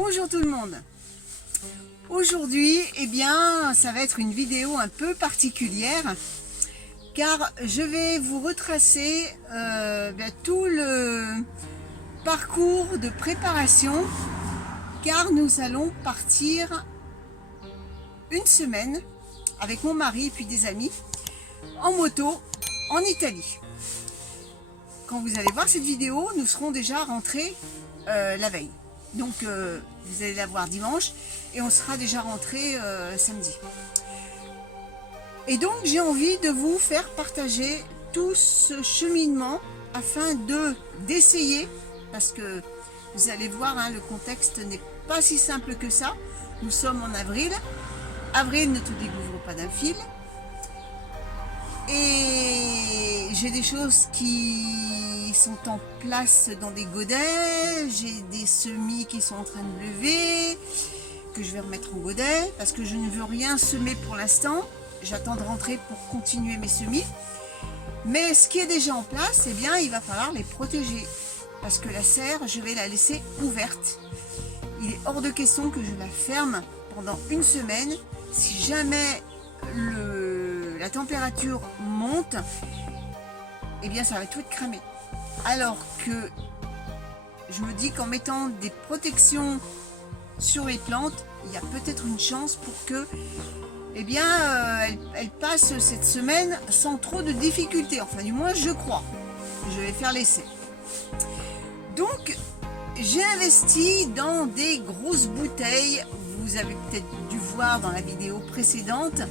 Bonjour tout le monde. Aujourd'hui, ça va être une vidéo un peu particulière car je vais vous retracer tout le parcours de préparation car nous allons partir une semaine avec mon mari et puis des amis en moto en Italie. Quand vous allez voir cette vidéo, nous serons déjà rentrés la veille. Donc vous allez la voir dimanche et on sera déjà rentré samedi. Et donc j'ai envie de vous faire partager tout ce cheminement afin d'essayer, parce que vous allez voir, le contexte n'est pas si simple que ça. Nous sommes en avril. Avril ne te découvre pas d'un fil. Et j'ai des choses qui sont en place dans des godets, j'ai des semis qui sont en train de lever, que je vais remettre au godet, parce que je ne veux rien semer pour l'instant. J'attends de rentrer pour continuer mes semis. Mais ce qui est déjà en place, il va falloir les protéger. Parce que la serre, je vais la laisser ouverte. Il est hors de question que je la ferme pendant une semaine. Si jamais la température monte, ça va tout être cramé. Alors que je me dis qu'en mettant des protections sur les plantes, il y a peut-être une chance pour que elle passe cette semaine sans trop de difficultés. Enfin, du moins, je crois. Je vais faire l'essai. Donc, j'ai investi dans des grosses bouteilles. Vous avez peut-être dû voir dans la vidéo précédente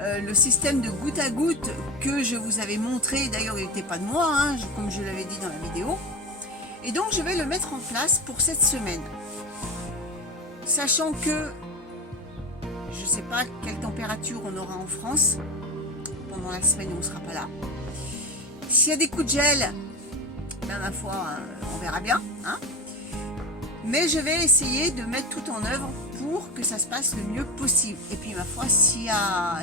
le système de goutte à goutte que je vous avais montré. D'ailleurs, il n'était pas de moi, comme je l'avais dit dans la vidéo. Et donc, je vais le mettre en place pour cette semaine. Sachant que je ne sais pas quelle température on aura en France pendant la semaine où on ne sera pas là. S'il y a des coups de gel, ma foi, on verra bien. Mais je vais essayer de mettre tout en œuvre pour que ça se passe le mieux possible. Et puis, ma foi, s'il y a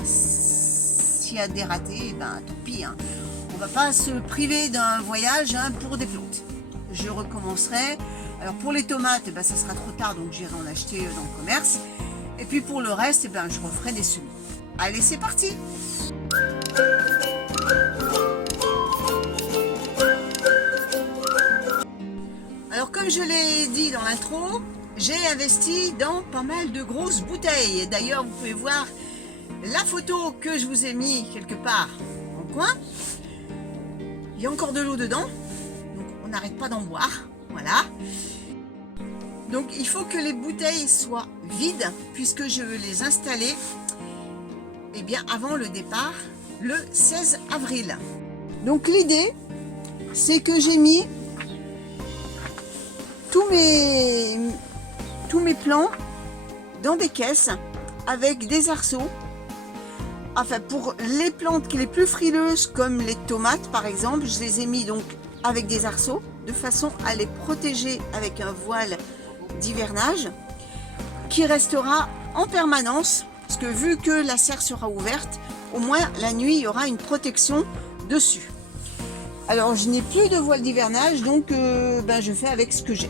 des ratés, tant pis. On ne va pas se priver d'un voyage pour des plantes. Je recommencerai. Alors, pour les tomates, ça sera trop tard, donc j'irai en acheter dans le commerce. Et puis pour le reste, je referai des semis. Allez, c'est parti! Alors, comme je l'ai dit dans l'intro, j'ai investi dans pas mal de grosses bouteilles. D'ailleurs, vous pouvez voir la photo que je vous ai mis quelque part en coin. Il y a encore de l'eau dedans, donc on n'arrête pas d'en boire. Voilà. Donc il faut que les bouteilles soient vides puisque je veux les installer avant le départ, le 16 avril. Donc l'idée, c'est que j'ai mis tous mes plants dans des caisses avec des arceaux. Enfin, pour les plantes les plus frileuses comme les tomates par exemple, je les ai mis donc avec des arceaux de façon à les protéger avec un voile d'hivernage qui restera en permanence, parce que vu que la serre sera ouverte, au moins la nuit il y aura une protection dessus. Alors je n'ai plus de voile d'hivernage, donc je fais avec ce que j'ai.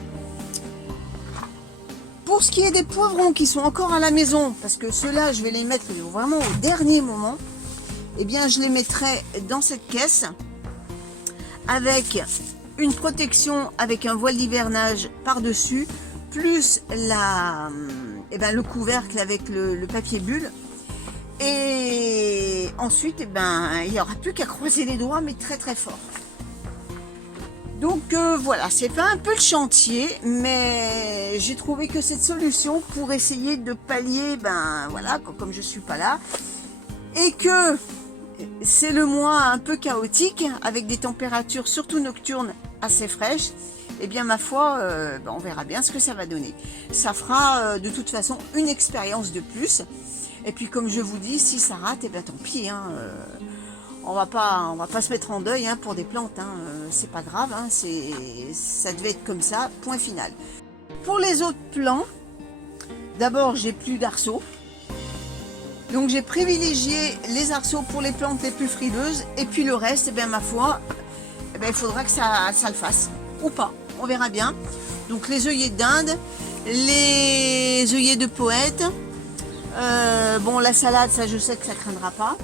Pour ce qui est des poivrons qui sont encore à la maison, parce que ceux-là je vais les mettre vraiment au dernier moment, je les mettrai dans cette caisse avec une protection avec un voile d'hivernage par-dessus, plus le couvercle avec le papier bulle. Et ensuite, il n'y aura plus qu'à croiser les doigts, mais très très fort. Donc voilà, c'est pas un peu le chantier, mais j'ai trouvé que cette solution pour essayer de pallier, comme je suis pas là, et que c'est le mois un peu chaotique, avec des températures surtout nocturnes assez fraîches, ma foi, on verra bien ce que ça va donner. Ça fera de toute façon une expérience de plus. Et puis comme je vous dis, si ça rate, tant pis. On va pas se mettre en deuil pour des plantes. C'est pas grave. Ça devait être comme ça. Point final. Pour les autres plants, d'abord j'ai plus d'arceaux. Donc j'ai privilégié les arceaux pour les plantes les plus frileuses. Et puis le reste, ma foi, il faudra que ça le fasse. Ou pas. On verra bien. Donc les œillets d'Inde, les œillets de poète. Bon, la salade, ça je sais que ça craindra pas.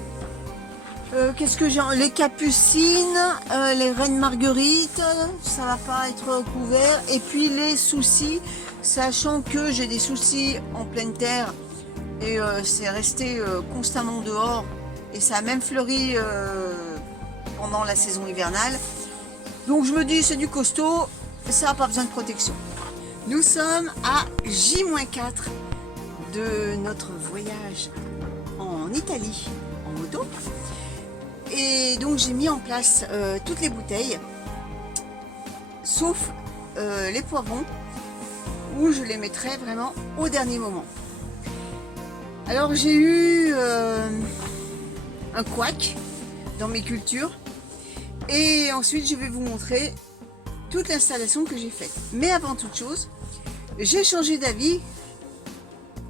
Qu'est-ce que j'ai? Les capucines, les reines marguerites, ça va pas être couvert. Et puis les soucis, sachant que j'ai des soucis en pleine terre et c'est resté constamment dehors et ça a même fleuri pendant la saison hivernale. Donc je me dis c'est du costaud, ça n'a pas besoin de protection. Nous sommes à J-4 de notre voyage en Italie en moto. Et donc j'ai mis en place toutes les bouteilles, sauf les poivrons, où je les mettrai vraiment au dernier moment. Alors j'ai eu un couac dans mes cultures, et ensuite je vais vous montrer toute l'installation que j'ai faite. Mais avant toute chose, j'ai changé d'avis.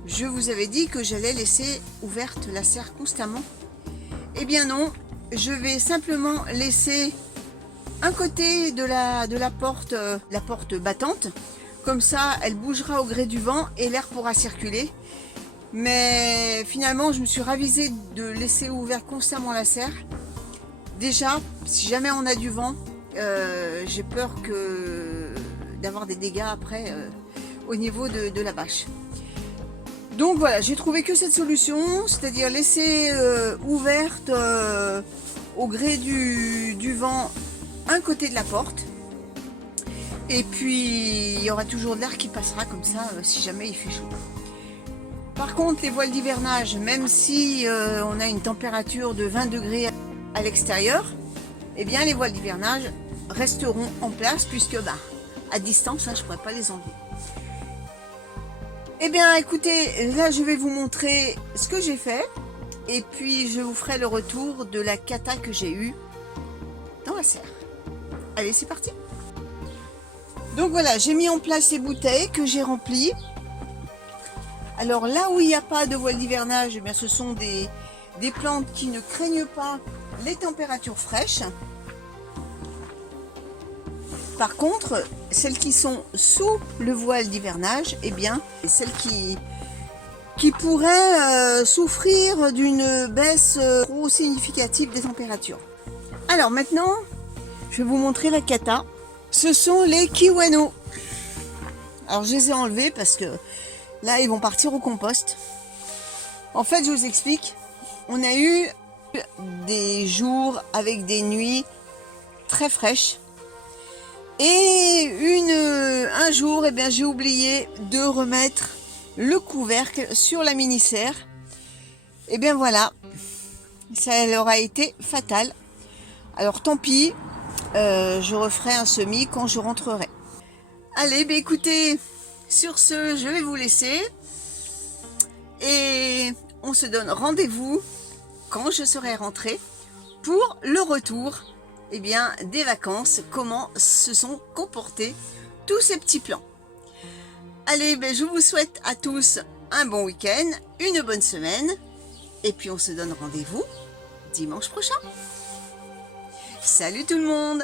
Je vous avais dit que j'allais laisser ouverte la serre constamment. Eh bien non. Je vais simplement laisser un côté de la porte battante. Comme ça, elle bougera au gré du vent et l'air pourra circuler. Mais finalement, je me suis ravisée de laisser ouvert constamment la serre. Déjà, si jamais on a du vent, j'ai peur d'avoir des dégâts après au niveau de la bâche. Donc voilà, j'ai trouvé que cette solution, c'est-à-dire laisser ouverte au gré du vent un côté de la porte, et puis il y aura toujours de l'air qui passera comme ça si jamais il fait chaud. Par contre, les voiles d'hivernage, même si on a une température de 20 degrés à l'extérieur, eh bien les voiles d'hivernage resteront en place puisque à distance, je ne pourrais pas les enlever. Eh bien écoutez, là je vais vous montrer ce que j'ai fait. Et puis je vous ferai le retour de la cata que j'ai eue dans la serre. Allez, c'est parti. Donc voilà, j'ai mis en place ces bouteilles que j'ai remplies. Alors là où il n'y a pas de voile d'hivernage, eh bien ce sont des plantes qui ne craignent pas les températures fraîches. Par contre, celles qui sont sous le voile d'hivernage, eh bien celles qui pourraient souffrir d'une baisse trop significative des températures. Alors maintenant, je vais vous montrer la cata. Ce sont les kiwano. Alors je les ai enlevés parce que là, ils vont partir au compost. En fait, je vous explique. On a eu des jours avec des nuits très fraîches. Et un jour, eh bien, j'ai oublié de remettre le couvercle sur la mini-serre. Et bien voilà, ça leur a été fatal. Alors tant pis, je referai un semis quand je rentrerai. Allez, ben écoutez, sur ce, je vais vous laisser. Et on se donne rendez-vous quand je serai rentrée pour le retour des vacances, comment se sont comportés tous ces petits plans. Allez, ben je vous souhaite à tous un bon week-end, une bonne semaine, et puis on se donne rendez-vous dimanche prochain. Salut tout le monde!